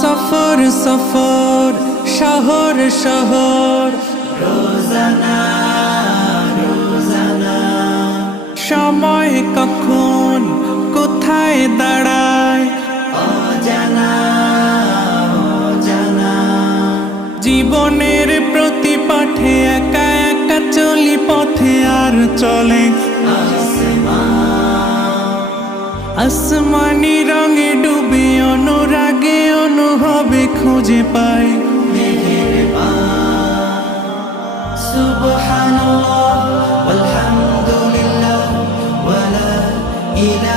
সফর সফর শহর শহর রোজানা রোজানা সময় কখন কোথায় দাঁড়ায় অজানা অজানা জীবনের প্রতি পাঠে একা একা চলি পথে আর চলে আসমানি রঙে ডুবে অনুরাগে অনুভবে খুঁজে পাই সুবহানাল্লাহ ওয়ালহামদুলিল্লাহ ওয়ালা ইলাহা